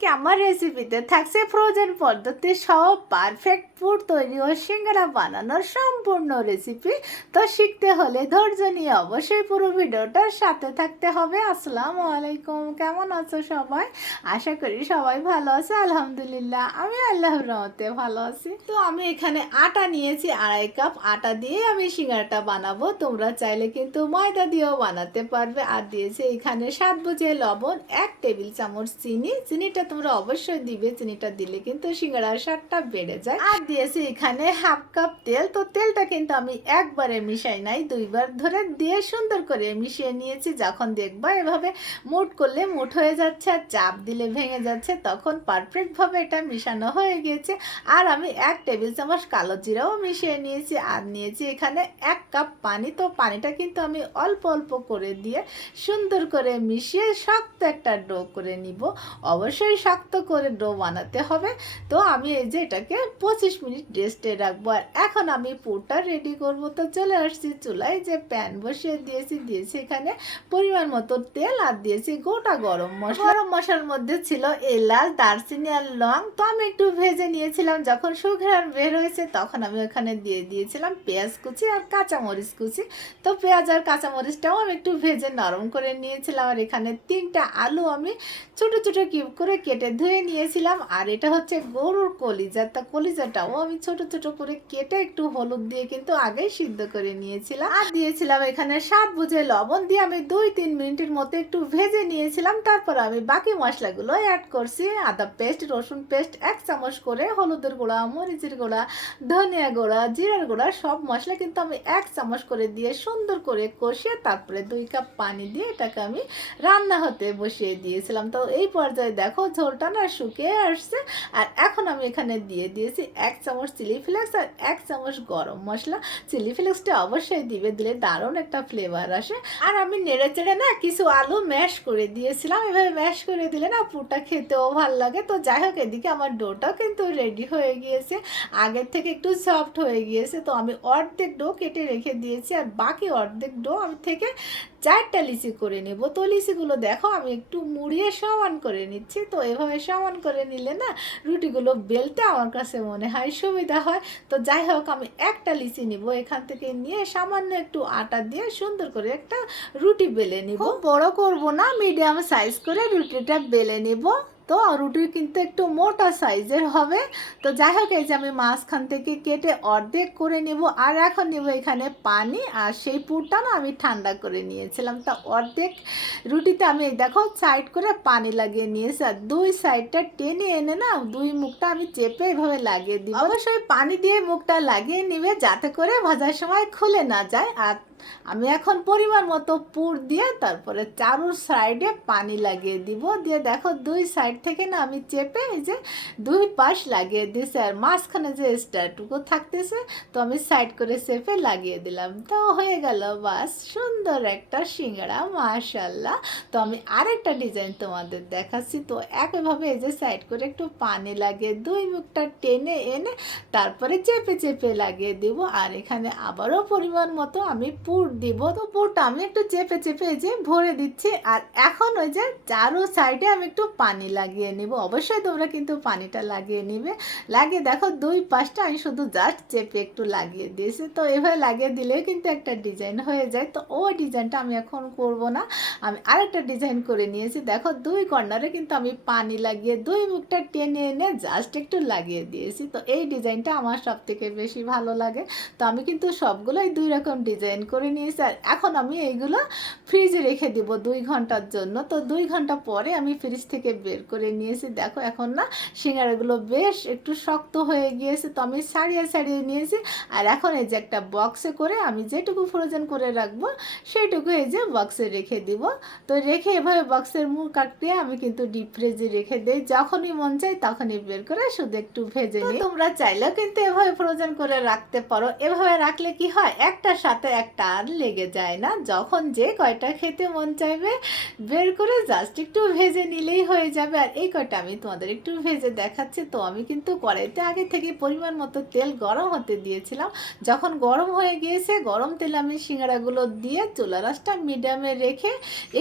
আজকে আমার রেসিপিতে থাকছে ফ্রোজেন পদ্ধতি সব পারফেক্ট ফুড তৈরি ও সিঙ্গারা বানানোর সম্পূর্ণ রেসিপি তো শিখতে হলে ধৈর্য নিয়ে অবশ্যই পুরো ভিডিওটার সাথে থাকতে হবে। আসসালামু আলাইকুম, কেমন আছো সবাই? আশা করি সবাই ভালো আছে, আলহামদুলিল্লাহ। আমি আল্লাহর রহমতে ভালো আছি। তো আমি এখানে আটা নিয়েছি, আড়াই কাপ আটা দিয়ে আমি সিঙ্গারাটা বানাবো। তোমরা চাইলে কিন্তু ময়দা দিয়েও বানাতে পারবে। আর দিয়েছে এখানে সাত বুঝে লবণ, এক টেবিল চামচ চিনি। চিনিটা তোমরা অবশ্যই দিবে, চিনিটা দিলে কিন্তু সিঙ্গারার স্বাদটা বেড়ে যায়। আর দিয়েছি এখানে হাফ কাপ তেল, তো তেলটা কিন্তু আমি একবারে মিশাই নাই, দুইবার ধরে দিয়ে সুন্দর করে মিশিয়ে নিয়েছি। যখন দেখবা এভাবে মুট করলে মুট হয়ে যাচ্ছে, আর চাপ দিলে ভেঙে যাচ্ছে, তখন পারফেক্টভাবে এটা মিশানো হয়ে গিয়েছে আর আমি এক টেবিল চামচ কালো জিরাও মিশিয়ে নিয়েছি, আর নিয়েছি এখানে এক কাপ পানি। তো পানিটা কিন্তু আমি অল্প অল্প করে দিয়ে সুন্দর করে মিশিয়ে শক্ত একটা ডো করে নিব। অবশ্যই শক্ত করে ডো বানাতে হবে। তো আমি এই যে এটাকে পঁচিশ মিনিট রেস্টে রাখব। আর এখন আমি পুরটা রেডি করব। তো চলে আসছি চুলায়। যে প্যান বসিয়ে দিয়েছি। দিয়েছি এখানে পরিমাণ মতো তেল আর দিয়েছি গোটা গরম মশলা। গরম মশলার মধ্যে ছিল এলাচ, দারচিনি আর লং। তো আমি একটু ভেজে নিয়েছিলাম। যখন সুঘ্রাণ বের হয়েছে তখন আমি ওখানে দিয়ে দিয়েছিলাম পেঁয়াজ কুচি আর কাঁচামরিচ কুচি। তো পেঁয়াজ আর কাঁচামরিচটাও আমি একটু ভেজে নরম করে নিয়েছিলাম। আর এখানে তিনটা আলু আমি ছোটো ছোটো কিউব করে কেটে ধুয়ে নিয়েছিলাম, আর এটা হচ্ছে গরুর কলিজা। তা কলিজাটাও আমি ছোট ছোট করে কেটে একটু হলুদ দিয়ে কিন্তু আগেই সিদ্ধ করে নিয়েছিলাম। আর দিয়েছিলাম এখানে স্বাদ বুঝে লবণ দিয়ে আমি দুই তিন মিনিটের মতো একটু ভেজে নিয়েছিলাম। তারপর আমি বাকি মশলাগুলো অ্যাড করছি। আদা পেস্ট রসুন পেস্ট এক চামচ করে হলুদের গুঁড়া, মরিচের গুঁড়া, ধনিয়া গুঁড়া, জিরার গুঁড়া, সব মশলা কিন্তু আমি এক চামচ করে দিয়ে সুন্দর করে কষিয়ে তারপরে দুই কাপ পানি দিয়ে এটাকে আমি রান্না হতে বসিয়ে দিয়েছিলাম। তো এই পর্যায়ে দেখো ঝোলটা না শুকিয়ে আসছে। আর এখন আমি এখানে দিয়ে দিয়েছি এক চামচ চিলি ফ্লেক্স আর এক চামচ গরম মশলা। চিলি ফ্লেক্সটা অবশ্যই দিবে, দিলে দারুণ একটা ফ্লেভার আসে। আর আমি নেড়ে চেড়ে না কিছু আলু ম্যাশ করে দিয়েছিলাম। এভাবে ম্যাশ করে দিলে না পুরটা খেতেও ভালো লাগে। তো যাই হোক, এদিকে আমার ডোটাও কিন্তু রেডি হয়ে গিয়েছে। আগের থেকে একটু সফট হয়ে গিয়েছে। তো আমি অর্ধেক ডো কেটে রেখে দিয়েছি আর বাকি অর্ধেক ডো আমি থেকে চারটা লিচি করে নেব। তো লিচিগুলো দেখো, আমি একটু মুড়িয়ে সমান করে নিচ্ছি। তো এভাবে সমান করে নিলে না রুটিগুলো বেলতে আমার কাছে মনে হয় সুবিধা হয়। তো যাই হোক, আমি একটা লিচি নিব, এখান থেকে নিয়ে সামান্য একটু আটা দিয়ে সুন্দর করে একটা রুটি বেলে নিব। বড় করব না, মিডিয়াম সাইজ করে রুটিটা বেলে নিব। তো রুটি কিন্তু একটু মোটা সাইজের হবে। তো যাই হোক, এই যে আমি মাঝখান থেকে কেটে অর্ধেক করে নেব। আর এখন নেব এখানে পানি। আর সেই পুরটা না আমি ঠান্ডা করে নিয়েছিলাম। তা অর্ধেক রুটিতে আমি দেখো সাইড করে পানি লাগিয়ে নিয়েছি। আর দুই সাইডটা টেনে এনে না দুই মুখটা আমি চেপে এভাবে লাগিয়ে দিই অবশ্যই পানি দিয়ে মুখটা লাগিয়ে নিবে যাতে করে ভাজার সময় খুলে না যায়। আর আমি এখন পরিমাণ মতো পুর দিয়ে তারপরে চারুর সাইডে পানি লাগিয়ে দিব। দিয়ে দেখো দুই সাইড থেকে না আমি চেপে এই যে দুই পাশ লাগিয়ে দিয়েছি আর মাঝখানে যে স্টারটুকু থাকতেছে, তো আমি সাইড করে চেপে লাগিয়ে দিলাম। তো হয়ে গেল বাস, সুন্দর একটা সিঙ্গাড়া মাশাল্লাহ তো আমি আরেকটা ডিজাইন তোমাদের দেখাচ্ছি। তো একইভাবে এই যে সাইড করে একটু পানি লাগিয়ে দুই মুখটা টেনে এনে তারপরে চেপে চেপে লাগিয়ে দিব। আর এখানে আবারও পরিমাণ মতো আমি পুর দিব। তো পুরটা আমি একটু চেপে চেপে যে ভরে দিচ্ছি। আর এখন ওই যে চারো সাইডে আমি একটু পানি লাগিয়ে নিব। অবশ্যই তোমরা কিন্তু পানিটা লাগিয়ে নিবে। লাগিয়ে দেখো, দুই পাশটা আমি শুধু জাস্ট চেপে একটু লাগিয়ে দিয়েছি। তো এভাবে লাগিয়ে দিলেও কিন্তু একটা ডিজাইন হয়ে যায়। তো ওই ডিজাইনটা আমি এখন করব না। আমি আরেকটা ডিজাইন করে নিয়েছি। দেখো, দুই কর্নারে কিন্তু আমি পানি লাগিয়ে, দুই মুখটা টেনে এনে জাস্ট একটু লাগিয়ে দিয়েছি। তো এই ডিজাইনটা আমার সব থেকে বেশি ভালো লাগে। তো আমি কিন্তু সবগুলোই দুই রকম ডিজাইন করে নিয়েছি। আর এখন আমি এইগুলো ফ্রিজে রেখে দিব দুই ঘণ্টার জন্য। তো দুই ঘণ্টা পরে আমি ফ্রিজ থেকে বের করে নিয়েছি। দেখো এখন না সিঙ্গারাগুলো বেশ একটু শক্ত হয়ে গিয়েছে তো আমি সারিয়ে সারিয়ে নিয়েছি। আর এখন এই যে একটা বক্সে করে আমি যেটুকু ফ্রোজেন করে রাখব সেইটুকু এই যে বক্সে রেখে দিব। তো রেখে এভাবে বক্সের মুখ কাটিয়ে আমি কিন্তু ডিপ ফ্রিজে রেখে দিই। যখনই মন চাই তখনই বের করে শুধু একটু ভেজে নিই। তোমরা চাইলেও কিন্তু এভাবে ফ্রোজেন করে রাখতে পারো। এভাবে রাখলে কি হয়? একটার সাথে একটা আর লেগে যায় না। যখন যে কয়টা খেতে মন চাইবে বের করে জাস্ট একটু ভেজে নিলেই হয়ে যাবে। আর এই কয়টা আমি তোমাদের একটু ভেজে দেখাচ্ছি। তো আমি কিন্তু কড়াইতে আগে থেকে পরিমাণ মতো তেল গরম হতে দিয়েছিলাম। যখন গরম হয়ে গিয়েছে, গরম তেলে আমি সিঙ্গারাগুলো দিয়ে চুলা রাসটা মিডিয়ামে রেখে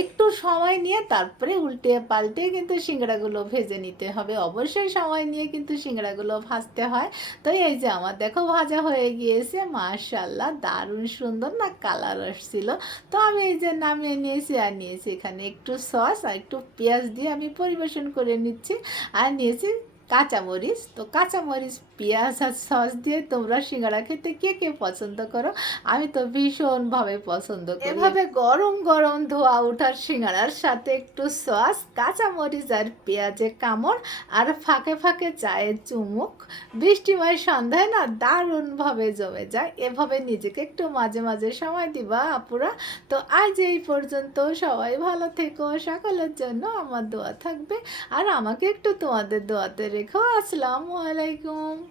একটু সময় নিয়ে তারপরে উল্টে পাল্টে কিন্তু সিঙ্গারাগুলো ভেজে নিতে হবে। অবশ্যই সময় নিয়ে কিন্তু সিঙ্গারাগুলো ভাজতে হয়। তো এই যে আমার দেখো ভাজা হয়ে গিয়েছে মাশাল্লাহ দারুণ সুন্দর না কালার আসছিল। তো আমি এই যে নামিয়ে নিয়েছি আর নিয়েছি এখানে একটু সস আর একটু পেঁয়াজ দিয়ে আমি পরিবেশন করে নিচ্ছি। আর নিয়েছি কাঁচামরিচ। তো কাঁচামরিচ পেঁয়াজ আর সস দিয়ে তোমরা সিঙ্গারা খেতে কে কে পছন্দ করো? আমি তো ভীষণভাবে পছন্দ করি। এভাবে গরম গরম ধোয়া ওঠার সিঙ্গারার সাথে একটু সস, কাঁচামরিচ আর পেঁয়াজে কামড় আর ফাঁকে ফাঁকে চায়ের চুমুক। বৃষ্টিময় সন্ধ্যায় না দারুণভাবে জমে যায়। এভাবে নিজেকে একটু মাঝে মাঝে সময় দিবা আপুরা। তো আজ এই পর্যন্ত সবাই ভালো থেকো, সকলের জন্য আমার দোয়া থাকবে। আর আমাকে একটু তোমাদের দোয়াতে রেখো আসসালামু আলাইকুম।